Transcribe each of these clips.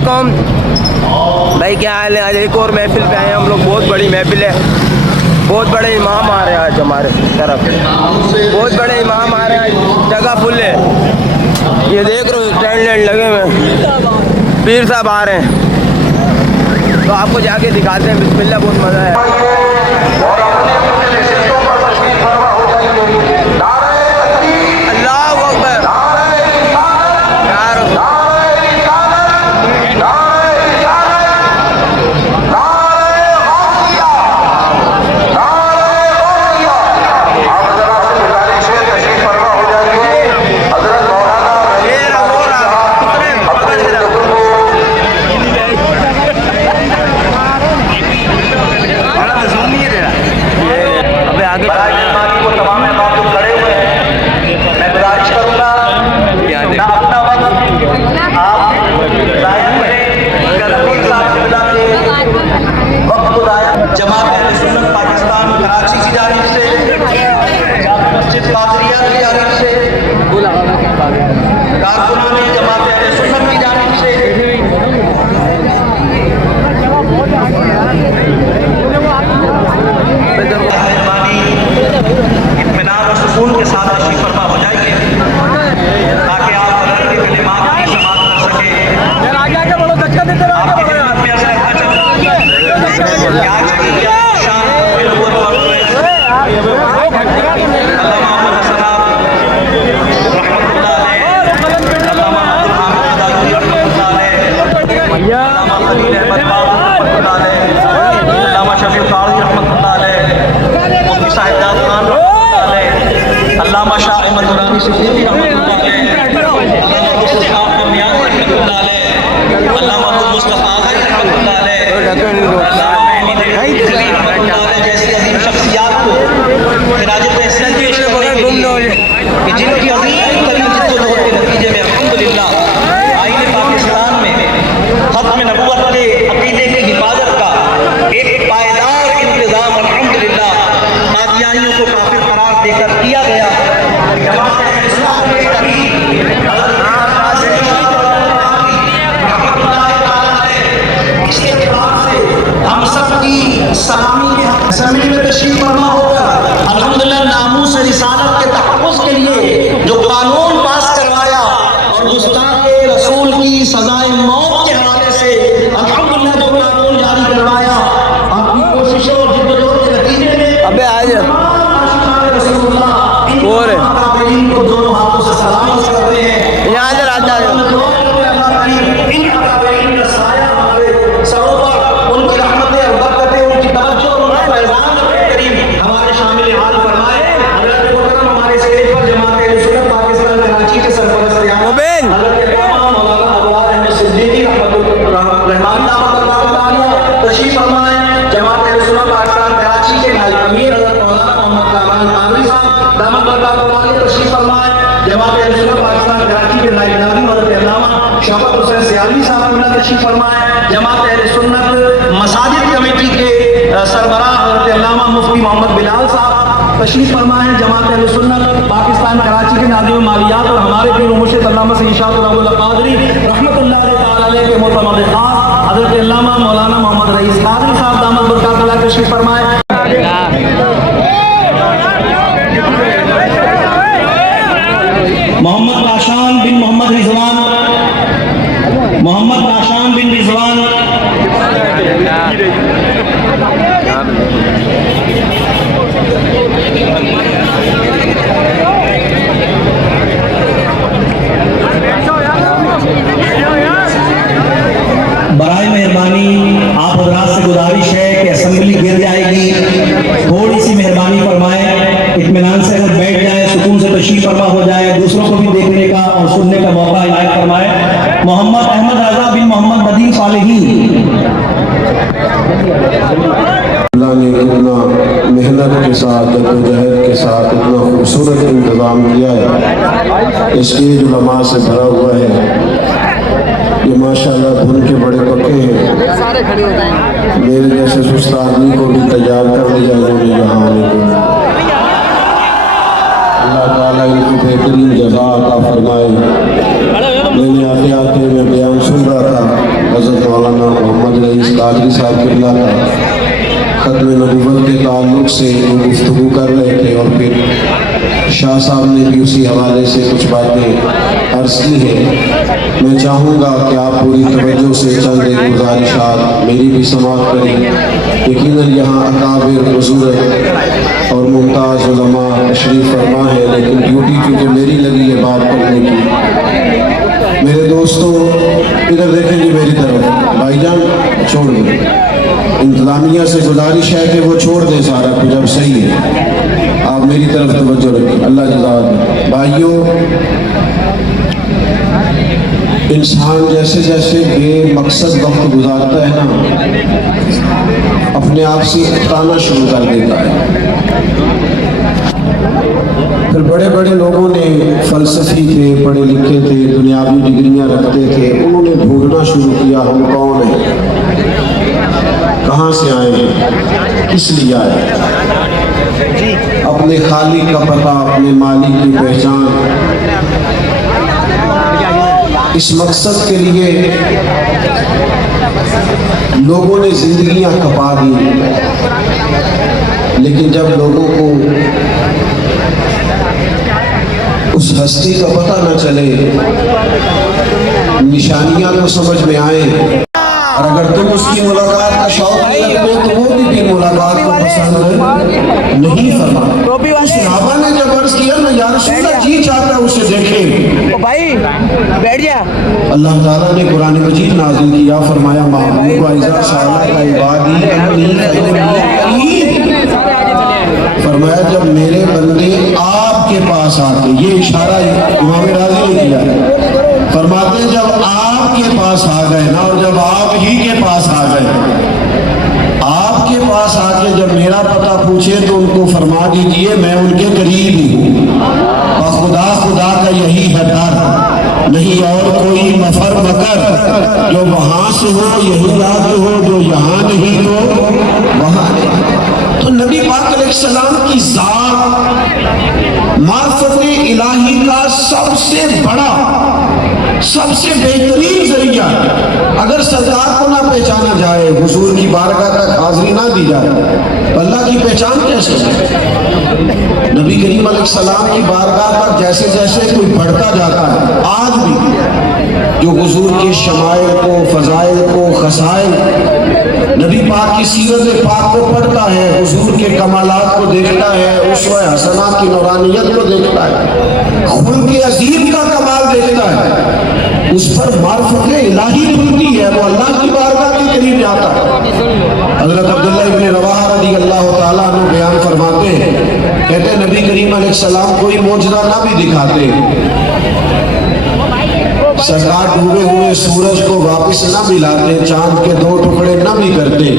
वालेकुम भाई, क्या हाल है? आज एक और महफिल पे आए हम लोग, बहुत बड़ी महफिल है। बहुत बड़े इमाम आ रहे हैं आज हमारे तरफ, बहुत बड़े इमाम आ रहे हैं आज, जगह फुल है। ये देख रहे हो स्टैंड लैंड लगे हुए हैं, पीर साहब आ रहे हैं, तो आपको जाके दिखाते हैं। बिस्मिल्लाह, बहुत मज़ा है। तशरीफ फरमाएं। जमात अहले सुन्नत पाकिस्तान कराची के नाज़िम मालियात और हमारे पीर मुर्शिद अल्लामा सैयद शाह अब्दुल कादरी रहमतुल्लाह तआला अलैह के मोतमद खास हज़रत अल्लामा मौलाना मोहम्मद रईस कादरी साहब दामद बरकातुल्लाह तशरीफ फरमाएं। मोहम्मद काशान बिन मोहम्मद रिजवान, मोहम्मद काशान बिन रिजवान, बराए मेहरबानी आप हजरात से गुजारिश है कि असेंबली गिर जाएगी, थोड़ी सी मेहरबानी फरमाएं, इत्मीनान से अगर बैठ जाए, सुकून से तशरीफ फरमा हो जाए, दूसरों को भी देखने का और सुनने का मौका इनायत फरमाए। मोहम्मद अहमद रजा बिन मोहम्मद बदीन सालेही। अल्लाह ने इतना मेहनत के साथ, जद्दोजहद के साथ इतना खूबसूरत इंतज़ाम किया है, स्टेज उलमा से भरा हुआ है। ये माशाल्लाह धुन के बड़े पक्के हैं, मेरे जैसे सुस्त आदमी को भी तैयार कर लिया इन्होंने यहाँ आने को। अल्लाह ताला इनको बेहतरीन जज़ा अता फरमाए। मैंने आते आते मैं बयान सुन रहा था, कादरी साहब किबला का ख़त्म नबूवत के ताल्लुक़ से वो गुफ्तगू कर रहे थे और फिर शाह साहब ने भी उसी हवाले से कुछ बातें अर्ज़ की हैं। मैं चाहूँगा कि आप पूरी तवज्जो से चंद एक गुज़ारिशात मेरी भी समाअत करें। यकीनन यहाँ अकाबिर बुज़ुर्ग और मुमताज़ उलमा तशरीफ़ फरमा है, लेकिन ड्यूटी चूँकि मेरी लगी है बात करने की। मेरे दोस्तों इधर देखेंगे मेरी तरफ, भाईजान छोड़ दें, इंतज़ामिया से गुजारिश है कि वो छोड़ दें सारा कुछ, अब सही है, आप मेरी तरफ तवज्जो रखें। अल्लाह जज़ा दे। भाइयों, इंसान जैसे जैसे बेमकसद वक्त गुजारता है ना, अपने आप से ताना शुरू कर देता है। फिर बड़े बड़े लोगों ने, फ़लसफ़ी थे, पढ़े लिखे थे, दुनियावी डिग्रियां रखते थे, उन्होंने ढूंढना शुरू किया हम कौन हैं, कहाँ से आए हैं, किस लिए आए हैं, अपने खालिक का पता, अपने मालिक की पहचान। इस मकसद के लिए लोगों ने जिंदगियां खपा दी, लेकिन जब लोगों को उस हस्ती का पता न चले, निशानियां तो समझ में आए, और अगर तुम उसकी मुलाकात का शौक नहीं रखते तो वो भी मुलाकात को पसंद नहीं फरमा। सहाबा ने जब अर्ज़ किया ना, या रसूल अल्लाह, जी चाहता है उसे देखे, भाई बैठ जा। अल्लाह ताला ने कुरान मजीद नाज़िल किया, फरमाया महबूब इज़ा सअलका इबादी अन्नी क़रीब, फरमाया जब मेरे बंदे आपके पास आते, ये इशारा इमाम राज़ी ने किया, फरमाते हैं जब आपके पास आ गए ना, और जब आप ही के पास आ गए, आपके पास आके जब मेरा पता पूछे तो उनको फरमा दीजिए मैं उनके करीब ही हूँ, और खुदा खुदा का यही है डर, नहीं और कोई मफर मकर, जो वहाँ से हो यही याद हो, जो यहाँ नहीं हो वहाँ नहीं। तो नबी पाक अलैहिस्सलाम की ज़ात मार्फत इलाही का सबसे बड़ा, सबसे बेहतरीन जरिया। अगर सरकार को ना पहचाना जाए, हुजूर की बारगाह तक हाजिरी ना दी जाए, तो अल्लाह की पहचान कैसे? नबी करीम अलैहिस्सलाम की बारगाह तक जैसे जैसे कोई बढ़ता जाता है, आज भी जो हुजूर के शमाइल को, फजाइल को, खसाइल, नबी पाक की सीरत पाक को पढ़ता है, हुजूर के कमालात को देखता है, उसवा हसना की नौरानियत को देखता है, खुल्क़ अज़ीम का कमाल देखता है, उस पर मार्फत इलाही खुलती है, वो अल्लाह की बारगाह के करीब जाता है। हज़रत अब्दुल्लाह इब्न रवाहा रज़ी अल्लाह ताला अन्हु बयान फरमाते हैं, कहते हैं नबी करीम अलैहिस्सलाम कोई मौजज़ा ना भी दिखाते, सरकार डूबे हुए सूरज को वापस न मिलाते, चांद के दो टुकड़े न भी करते,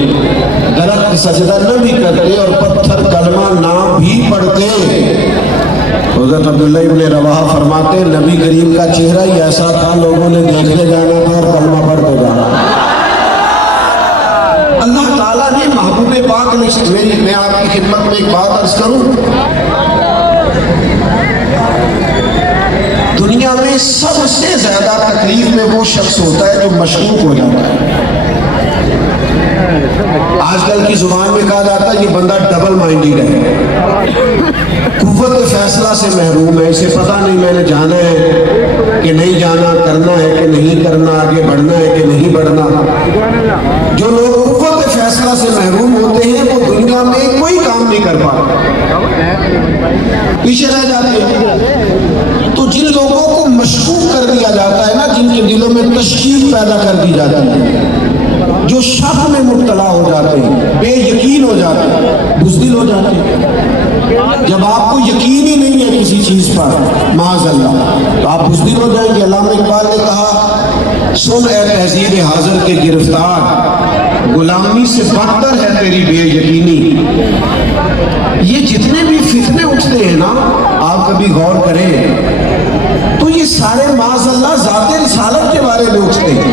दरख्त सजदा न भी करते, और पत्थर कलमा ना भी पढ़ते। हज़रत अब्दुल्ला इब्न रवाहा फरमाते नबी करीम का चेहरा ही ऐसा था, लोगों ने देखते जाना था और कलमा पढ़ते जाना। अल्लाह ताला ने महबूब पाक ने, मैं आपकी खिदमत में एक बात अर्ज करूं, दुनिया में सबसे ज्यादा तकलीफ में वो शख्स होता है जो मशकूक हो जाता है। आजकल की जुबान में कहा जाता है ये बंदा डबल माइंडेड है, कुव्वत फैसला से महरूम है, इसे पता नहीं मैंने जाना है कि नहीं जाना, करना है कि नहीं करना, आगे बढ़ना है कि नहीं बढ़ना। जो लोग कुव्वत फैसला से महरूम होते हैं वो दुनिया में कोई काम नहीं कर पाते, पीछे रह जाते हैं। तो जिन लोगों को मशकूक कर दिया जाता है ना, जिनके दिलों में तशकीक पैदा कर दी जाती है, जो शक में मुब्तला हो जाते हैं, बेयकीन हो जाते हैं, बुज़दिल हो जाते हैं। जब आपको यकीन ही नहीं है किसी चीज पर, माज़अल्लाह, तो आप बुज़दिल हो जाएंगे। अल्लामा इकबाल ने कहा, सुन ए तहज़ीब हाज़िर के गिरफ्तार, गुलामी से बदतर है तेरी बेयकीनी। ये जितने भी फितने उठते हैं ना, आप कभी गौर करें तो ये सारे माज़अल्लाह ज़ाते रिसालत के बारे में उठते हैं।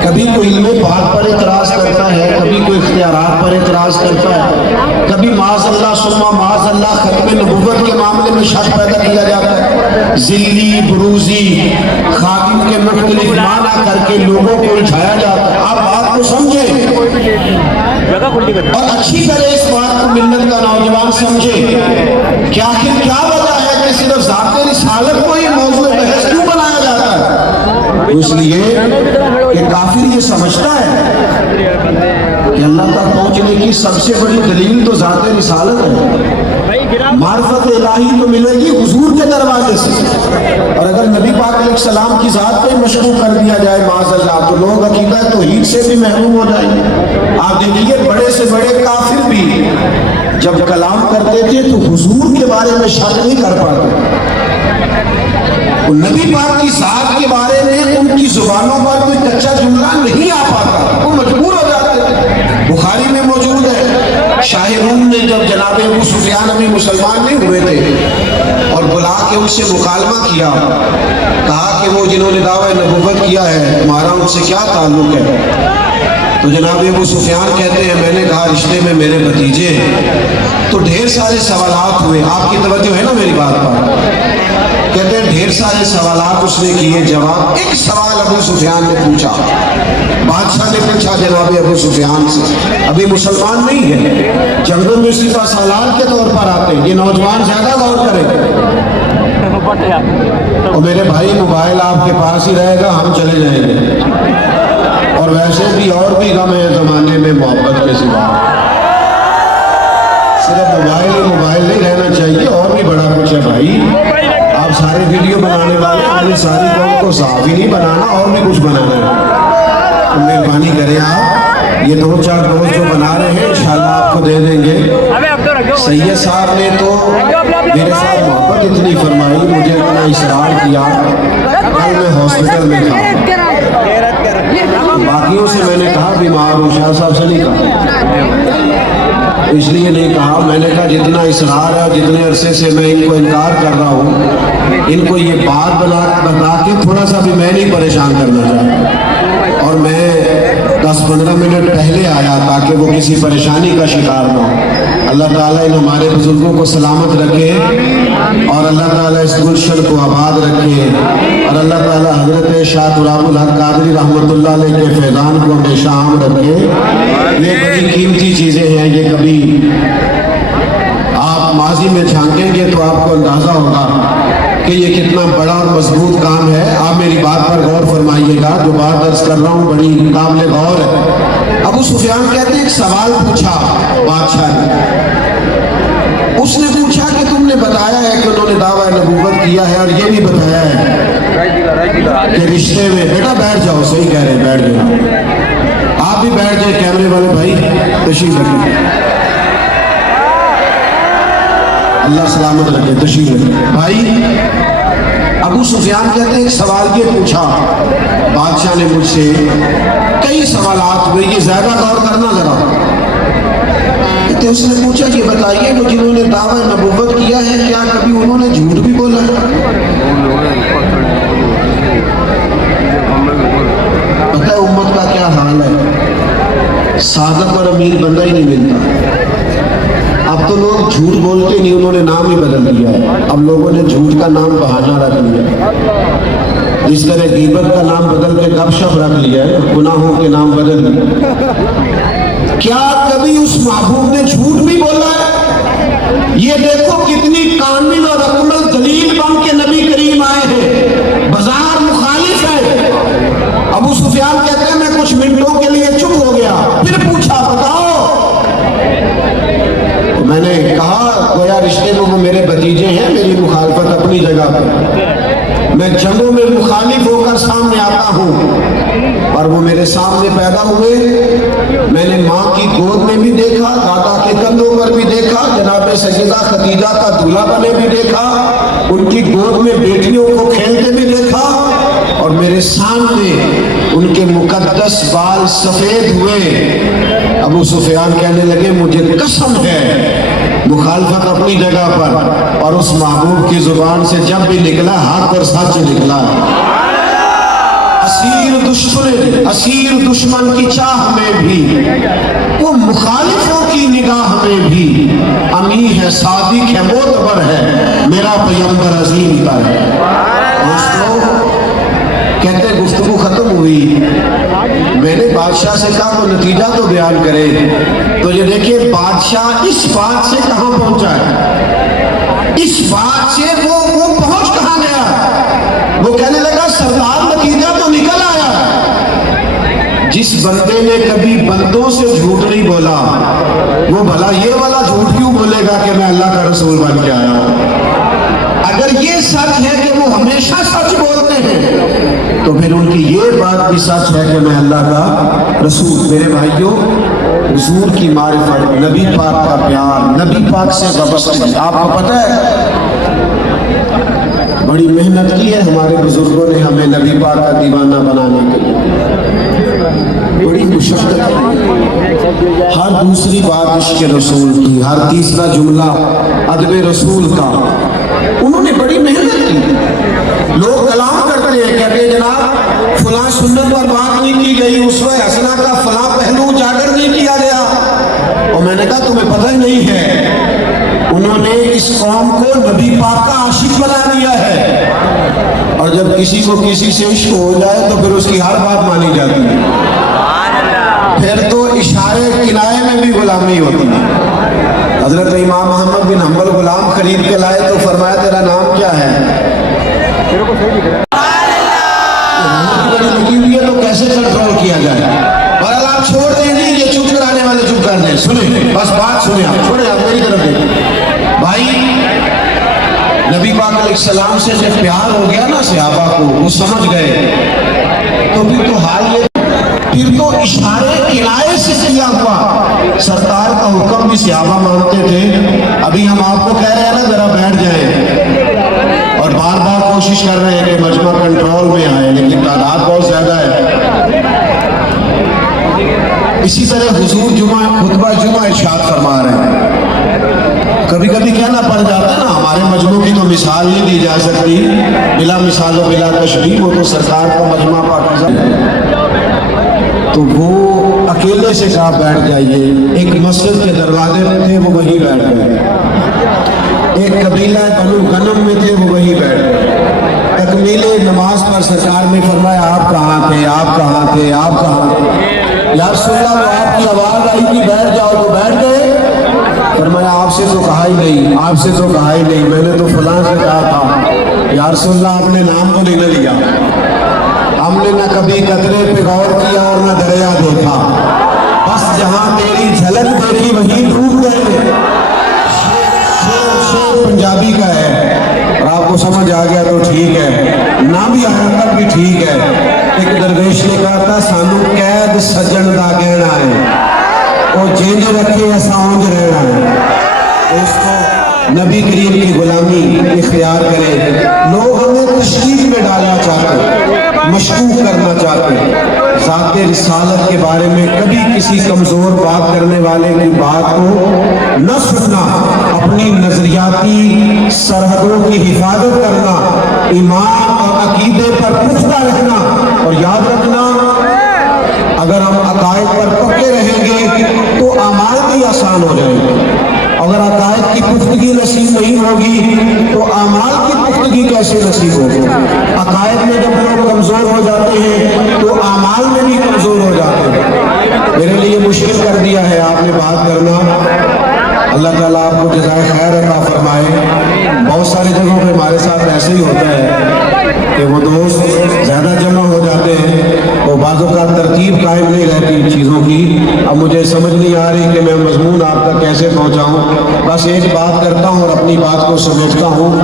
कभी कोई इल्मे बात पर इतराज़ करता है, कभी कोई इख्तियारात पर इतराज़ करता है, कभी माज़अल्लाह सुम्मा माज़अल्लाह खत्म नबुव्वत के मामले में शक पैदा किया जाता है। ज़िल्ली बुरूज़ी खातिम के मुख्तलिफ माना करके लोगों को उलझाया जाता है। अब बात को समझे और अच्छी तरह इस बात को मिल्लत का नौजवान समझे कि आखिर क्या वजह है कि सिर्फ ज़ात रिसालत को ही मौजूद बहस क्यों बनाया जाता है। तो इसलिए कि काफिर ये समझता है कि अल्लाह तक पहुंचने की सबसे बड़ी दलील तो ज़ात रिसालत है। मार्फत इलाही तो मिलेगी हुजूर के दरवाजे से, और अगर नबी पाक अलैहिस्सलाम की ज़ात पे मशगूल कर दिया जाए माज़अल्लाह तो लोग अकीदा तौहीद से भी महरूम हो जाएंगे। आप देखिए बड़े से बड़े काफिर भी जब कलाम करते थे तो हुजूर के बारे में शक नहीं कर पाते। तो नबी पाक की ज़ात के बारे में उनकी जुबानों पर कोई कच्चा जुमला नहीं आ पाता, वो मजबूर हो जाते थे। बुखारी में मौजूद है, शाह रूम ने जब जनाब अबू सुफियान अभी मुसलमान नहीं हुए थे और बुला के उनसे मुकालमा किया, कहा कि वो जिन्होंने दावा नबूवत किया है तुम्हारा उनसे क्या ताल्लुक है। तो जनाब अबू सुफियान कहते हैं मैंने कहा रिश्ते में मेरे भतीजे हैं। तो ढेर सारे सवालात हुए, आपकी तवज्जो है ना मेरी बात पर। कहते हैं ढेर सारे सवालात उसने किए, जवाब एक सवाल अबू सुफियान ने पूछा, बादशाह ने पूछा जनाब अबू सुफियान से, अभी मुसलमान नहीं है, जंगल में सिर्फ सलाल के तौर पर आते हैं, ये नौजवान ज्यादा गौर करें। और मेरे भाई मोबाइल आपके पास ही रहेगा, हम चले जाएंगे, और वैसे भी और भी गम है जमाने में मोहब्बत के सिवा, सिर्फ मोबाइल ही मोबाइल नहीं रहना चाहिए, और भी बड़ा कुछ है भाई। आप सारे वीडियो बनाने वाले अपनी सारी कौम को साफ ही नहीं बनाना, और भी कुछ बनाना है। तो मेहरबानी करें आप ये 2-4 दोस्त जो बना रहे हैं इंशाल्लाह आपको दे देंगे। सैयद साहब ने तो मेरे साथ मोहब्बत इतनी फरमाई, मुझे इतना इसरार किया, कल मैं हॉस्पिटल में था, बाकियों से मैंने कहा बीमार हूँ, शाह साहब से नहीं कहा, इसलिए नहीं कहा। मैंने कहा जितना इसरार है, जितने अरसे से मैं इनको इनकार कर रहा हूँ, इनको ये बात बता के थोड़ा सा भी मैं नहीं परेशान करना चाहता, और मैं 10-15 मिनट पहले आया ताकि वो किसी परेशानी का शिकार ना हो। अल्लाह ताला इन हमारे बुजुर्गों को सलामत रखे, और अल्लाह ताला इस गुलशन को आबाद रखे, और अल्लाह ताला हजरत शाह तुराबुल हक कादरी रहमतुल्लाह अलैह के फैज़ान को हमेशा आम रखे। ये बड़ी कीमती चीज़ें हैं, ये कभी आप माजी में झांकेंगे तो आपको अंदाज़ा होगा कि ये कितना बड़ा और मजबूत काम है। आप मेरी बात पर गौर फरमाइएगा, जो बात अर्ज कर रहा हूँ बड़ी काबिल गौर है। अबू सुफियान कहते हैं एक सवाल पूछा बादशाह ने, उसने पूछा कि तुमने बताया है कि उन्होंने दावा नबूवत किया है, और ये भी बताया है कि रिश्ते में, बेटा बैठ जाओ, सही कह रहे हैं, बैठ जाओ, आप भी बैठ जाए, कैमरे वाले भाई तशरीफ रखिए, अल्लाह सलामत रखे, तशरीफ रखे भाई। अबू सुफियान कहते हैं एक सवाल ये पूछा बादशाह ने मुझसे, कई सवालात हुए, ये ज्यादा गौर करना जरा। कहते उसने पूछा कि बताइए वो जिन्होंने दावा नबूवत किया है क्या कभी उन्होंने झूठ भी बोला? पता है उम्मत का क्या हाल है, सादत और अमीर बंदा ही नहीं मिलता। अब तो लोग झूठ बोलते नहीं, उन्होंने नाम ही बदल दिया है। अब लोगों ने झूठ का नाम बहाना रख लिया, इस तरह गीबत का नाम बदल के गपशप रख लिया है, गुनाहों के नाम बदल दिए। क्या कभी उस महबूब ने झूठ भी बोला है? ये देखो कितनी कामिल और अकमल दलील बन के नबी करीम आए हैं, बाजार मुखालिफ है। अबू सुफियान कहते हैं मैं कुछ मिनटों के लिए चुप हो गया, फिर पूछा बताओ। तो मैंने कहा गोया रिश्ते में वो मेरे भतीजे हैं, मेरी मुखालफत अपनी जगह पर, मैं जंगों में मुखालिफ होकर सामने आता हूँ, और वो मेरे सामने पैदा हुए। मैंने माँ की गोद में भी देखा, दादा के कंधों पर भी देखा, जनाब सैयदा खदीजा का दूल्हा बने भी देखा, उनकी गोद में बेटियों को खेलते भी देखा, और मेरे सामने उनके मुकद्दस बाल सफेद हुए। अबू सुफियान कहने लगे मुझे कसम है मुखालफत अपनी जगह पर, और उस महबूब की जुबान से जब भी निकला हक और सच निकला। असीर दुश्मन की चाह में भी, वो मुखालिफों की निगाह में भी अमी है, सादिक है, मोतबर है, मेरा पैगंबर अजीम का है। दोस्तों कहते गुफ्तगू खत्म हुई, میں نے بادشاہ سے کہا تو نتیجہ تو بیان کرے. تو یہ دیکھیں بادشاہ اس بات سے کہاں پہنچا ہے, اس بات سے وہ پہنچ کہاں گیا. وہ کہنے لگا سردار نتیجہ تو نکل آیا. جس بندے نے کبھی بندوں سے جھوٹ نہیں بولا وہ بھلا یہ والا جھوٹ کیوں بولے گا کہ میں اللہ کا رسول بن کے آیا ہوں. اگر یہ سچ ہے کہ وہ ہمیشہ سچ بولتے ہیں تو پھر ان کی یہ بات بھی سچ ہے کہ میں اللہ کا رسول. میرے بھائیوں, حضور کی معرفت, نبی پاک کا پیار, نبی پاک سے وابستگی, آپ کو پتہ ہے بڑی محنت کی ہے ہمارے بزرگوں نے ہمیں نبی پاک کا دیوانہ بنانے کے لیے, بڑی مشقت کی. ہر دوسری بات عشق رسول کی, ہر تیسرا جملہ ادب رسول کا, انہوں نے بڑی محنت کی. لوگ کلام کرتے ہیں, کہتے ہیں جناب فلاں سنت پر بات نہیں کی گئی, اسوہ حسنہ کا فلاں پہلو اجاگر نہیں کیا گیا. اور میں نے کہا تمہیں پتہ ہی نہیں ہے, انہوں نے اس قوم کو نبی پاک کا عاشق بنا دیا ہے. اور جب کسی کو کسی سے عشق ہو جائے تو پھر اس کی ہر بات مانی جاتی ہے, پھر تو اشارے کنائے میں بھی غلامی ہوتی ہے. حضرت امام محمد بن حنبل غلام خرید کے لائے تو فرمایا تیرا نام کیا ہے؟ لگی ہوئی ہے تو کیسے کنٹرول کیا جائے. بہرحال آپ چھوڑ دیں گے, یہ چپ کرانے والے چپ کر دیں. سنیں, بس بات سنیں, آپ چھوڑیں, آپ میری طرف دیکھیں. بھائی نبی پاک علیہ السلام سے جب پیار ہو گیا نا صحابہ کو, وہ سمجھ گئے, تو پھر تو حال یہ, پھر تو اشارے کنائے سے کیا ہوا. سرکار کا حکم بھی صحابہ مانتے تھے. ابھی ہم آپ کو کہہ رہے ہیں نا ذرا بیٹھ جائیں, اور بار بار کوشش کر رہے ہیں کہ مجمع کنٹرول میں آئے, لیکن تعداد بہت زیادہ ہے. اسی طرح حضور خطبہ جمعہ ارشاد فرما رہے ہیں. کبھی کبھی کہنا پڑ جاتا ہے نا, ہمارے مجموع کی تو مثال نہیں دی جا سکتی, بلا مثال و بلا تشبیہ, وہ تو سرکار کا مجمع پاکیزہ ہے. تو وہ اکیلے سے کہا بیٹھ جائیے. ایک مسجد کے دروازے میں تھے, وہ وہیں بیٹھ گئے. ایک قبیلہ بنو غنم میں تھے, وہ وہیں بیٹھ گئے. تکمیل نماز پر سرکار نے فرمایا آپ کہاں تھے, آپ کہاں تھے, آپ کہاں تھے. یا رسول اللہ, وہ آپ کی آواز آئی کہ بیٹھ جاؤ تو بیٹھ گئے. فرمایا آپ سے تو کہا ہی نہیں, آپ سے تو کہا ہی نہیں, میں نے تو فلاں سے کہا تھا. یا رسول اللہ, آپ نے نام تو نہیں لیا, ہم نے نہ کبھی قطرے پہ غور کیا اور نہ دریا دیکھا, بس جہاں تیری جھلک دیکھی وہیں ڈوب گئے. شعر پنجابی کا ہے, اور آپ کو سمجھ آ گیا تو ٹھیک ہے, نہ بھی آیا تب بھی ٹھیک ہے. ایک درویش نے کہا تھا سانو قید سجن دا کہنا ہے, وہ جینج رکھے ایسا اونج رہنا ہے. اس کو نبی کریم کی غلامی اختیار کرے. لوگ ہمیں تشکیل میں ڈالنا چاہتے, مشکوک کرنا چاہتے. ذات رسالت کے بارے میں کبھی کسی کمزور بات کرنے والے کی بات کو نہ سننا, اپنی نظریاتی سرحدوں کی حفاظت کرنا, ایمان اور عقیدے پر پختہ رہنا. اور یاد رکھنا, اگر ہم عقائد پر پکے رہیں گے تو اعمال بھی آسان ہو جائیں گے. اگر عقائد کی پختگی نصیب نہیں ہوگی تو اعمال کی پختگی کیسے نصیب ہوگی. عقائد میں جب لوگ کمزور ہو جاتے ہیں تو اعمال میں بھی کمزور ہو جاتے ہیں. میرے لیے مشکل کر دیا ہے آپ نے بات کرنا. اللہ تعالیٰ آپ کو جزائے خیر عطا فرمائے. بہت ساری جگہوں پہ ہمارے ساتھ ایسے ہی ہوتا ہے کہ وہ دوست زیادہ جمع ہو جاتے ہیں, وہ بعضوں کا ترتیب قائم نہیں رہتی چیزوں کی. اب مجھے سمجھ نہیں آ رہی کہ میں مضمون آپ تک کیسے پہنچاؤں. بس ایک بات کرتا ہوں اور اپنی بات کو سمیٹتا ہوں.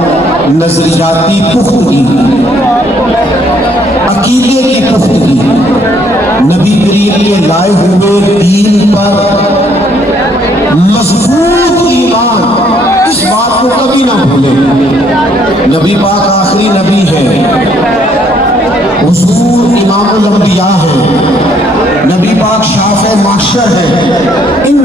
نظریاتی پختگی, عقیدے کی پختگی, نبی کریم کے لائے ہوئے دین پر مضبوط ایمان, اس بات کو کبھی نہ بھولیں. نبی پاک آخری نبی ہے, حضور امام الانبیاء ہے, نبی پاک شافع محشر ہے. ایمان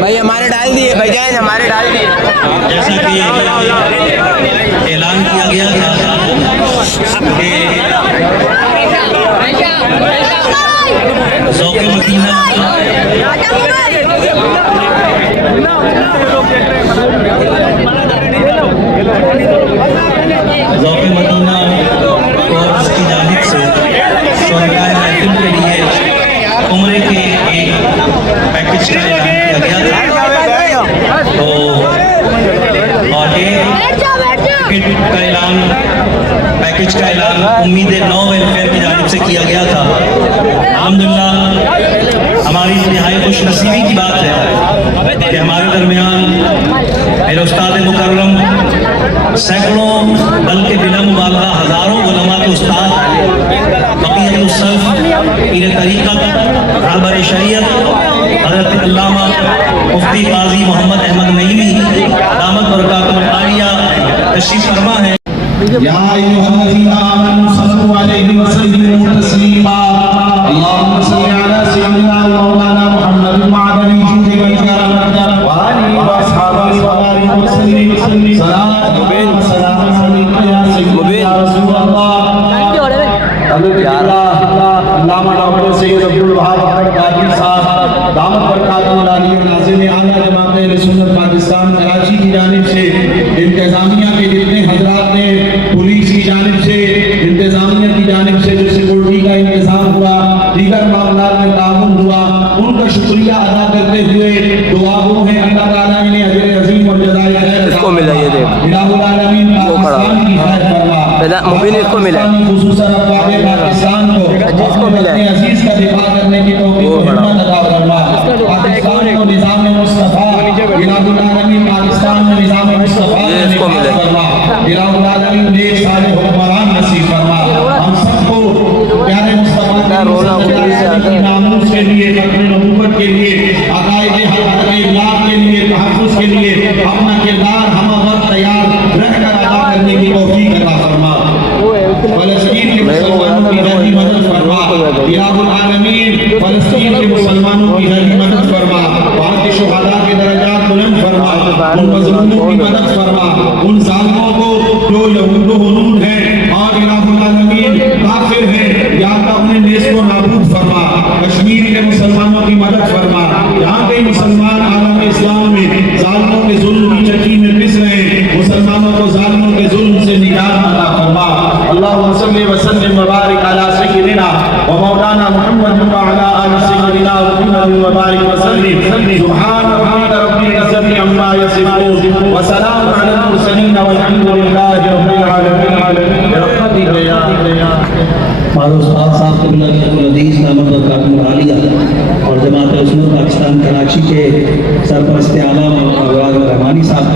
भाई हमारे डाल दिए भाईजान, हमारे डाल दिए। जैसा कि ऐलान किया गया था कि ज़ौक़-ए मदीना ज़ौक़-ए मदीना और उसकी जानिब से शोहदाए महफिल के लिए उम्रे के एक पैकेज का ऐलान किया गया था। तो और एक टिकट का ऐलान, पैकेज का ऐलान उम्मीद नौ वेलफेयर की जानिब से किया गया था। अल्हम्दुलिल्लाह हमारी नहायत खुशनसीबी की बात है कि हमारे दरमियान मेरे उस्ताद मुकर्रम सैकड़ों बल्कि बिला मुबालगा हज़ारों उलमा के उस्ताद बक़ियतुस्सल्फ़ पीर तरीक़त रहबर शरीयत हज़रत अल्लामा मुफ्ती क़ाज़ी मोहम्मद अहमद नईमी दामत बरकातुहुल आलिया तशरीफ़ फरमा है। या अय्युहल्लज़ीना आमनू सल्लु अलैहि व सल्लिमू तस्लीमा। अल्लाहुम्मा सल्लि अला सय्यिदिना व मौलाना मुहम्मद व अली जुदी व करम व आलिहि व अस्हाबिहि व बारिक व सल्लिम सलाम व सलाम अलैका या सय्यिदी या रसूल अल्लाह। अल्लामा डॉक्टर सैयद अब्दुल वहाब कादरी साहब दामत बरकातुहुल आलिया नाज़िम आला जमात अहले सुन्नत पाकिस्तान कराची की जानिब से इंतजामिया के जितने हजरात ने, पुलिस की जानिब से, इंतजामिया की जानिब से जो सिक्योरिटी का इंतजाम हुआ, दीगर मामला में ताउन हुआ, उनका शुक्रिया अदा करते हुए दुआ गो हैं अल्लाह ताला इन्हें अजर अजीम और जज़ाए खैर इसको मिला ये देख, इलाहुल आलमीन पाकिस्तान की खैर फरमा। मुबीन इसको मिला, खुसूसन अफ़वाद पाकिस्तान को जिसको मिला अपने अजीज का दिफा करने की तौफीक और हिम्मत अता फरमा। पाकिस्तान को निज़ाम मुस्तफ़ा इलाहुल आलमीन पाकिस्तान में निज़ाम मुस्तफ़ा इसको मिला, इलाहुल आलमीन नेक साले हुक्मरान नसीब फरमा। हम सबको प्यारे मुस्तफ़ा के नामूस के लिए, खत्म नबूवत के लिए, अकायद हक़ के इलाक़ के लिए, तहफ़्फ़ुज़ के लिए अपना किरदार हम वक्त तैयार रहकर अदा करने की तौफीक अता फरमा। फ़लस्तीन के मुसलमानों की हर मदद फरमा। इलाहुल आलमीन फ़लस्तीन के मुसलमानों की हर मदद फरमा। वहाँ के शुहदा के दर्जात बुलंद फरमा। उन मज़लूमों की मदद फरमा। उन ज़ालिमों को जो यहूद व हुनूद हैं और इलाहुल आलमीन काफिर हैं, या तो अपने नेस को नाबूद फरमा। कश्मीर के मुसलमानों की मदद फरमा। यहाँ के मुसलमान आलम इस्लाम में ज़ालिमों के जुल्म की चक्की में पिस रहे हैं, मुसलमानों को ज़ालिमों के जुल्म से निजात अता फरमा। अल्लाहुम्मा सल्लि व सल्लिम व बारिक अला सय्यिदिना व मौलाना मुहम्मद व अला आलि सय्यिदिना मुहम्मद व बारिक व सल्लिम। सुब्हान रब्बिल इज़्ज़ति अम्मा यसिफून व सलामुन अलल मुरसलीन वल्हम्दुलिल्लाहि रब्बिल आलमीन। रहमतिक या हमारे उस्ताद साहब अब्दुल दामत बरकातुहुल आलिया और जमात सुन्नत पाकिस्तान कराची के सरपरस्त आला अबरार रहमानी साहब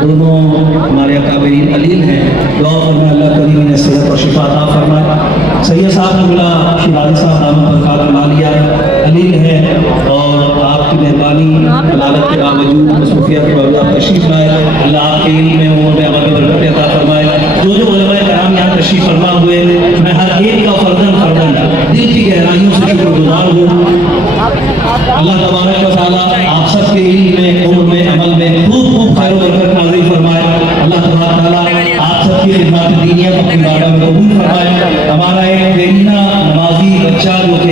दोनों हमारे अकाबरीन अलील हैं। दुआ फरमाए अल्लाह करीम इन्हें सेहत और शिफा अता फरमाए। सैयद साहब शिराज़ी साहब दामत बरकातुहुल आलिया अलील हैं और आपकी मेहरबानी अदालत के बावजूद मसरूफियत के बावजूद आप तशरीफ़ लाए। अल्लाह आपके इल्म में उम्र में अमल में बरकत अता फरमाए। जो उलमाए कराम यहाँ तशरीफ़ फरमा हुए, मैं हर एक का फर्दन दिल की गहराइयों से शुक्रगुजार हूँ। अल्लाह तबारक व तआला आप सबके इल्म में, उम्र में, अमल में खूब खूब खैर बरकत नाज़िल फरमाए। अल्लाह तबारक व तआला आप सबकी खिदमत दीनिया को अपनी बारगाह में कबूल फरमाए। हमारा एक बेरीना नमाजी बच्चा जो कि